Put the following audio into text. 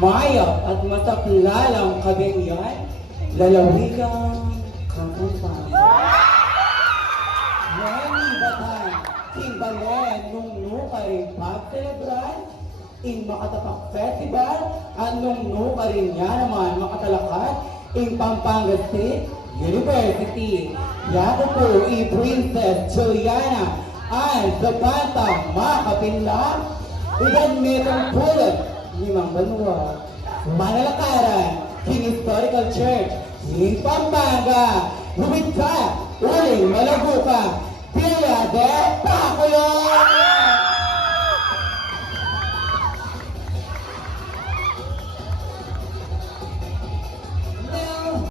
Mayak at masaklalang kabengyan, lalawigang kakampan. Neni batang, timbalen nung nuka rin pag-celebran, in Makatapak Festival, at nung nuka rin niya naman makatalakat, in Pampanga State University. Yato po, i-Princess Juliana, ay sa bantang makapinla, ilan metong pulot, 5 banwa. Manalakaran, King Historical Church, in Pampanga, lumit ka, uling malago ka, Pila de Pakulo!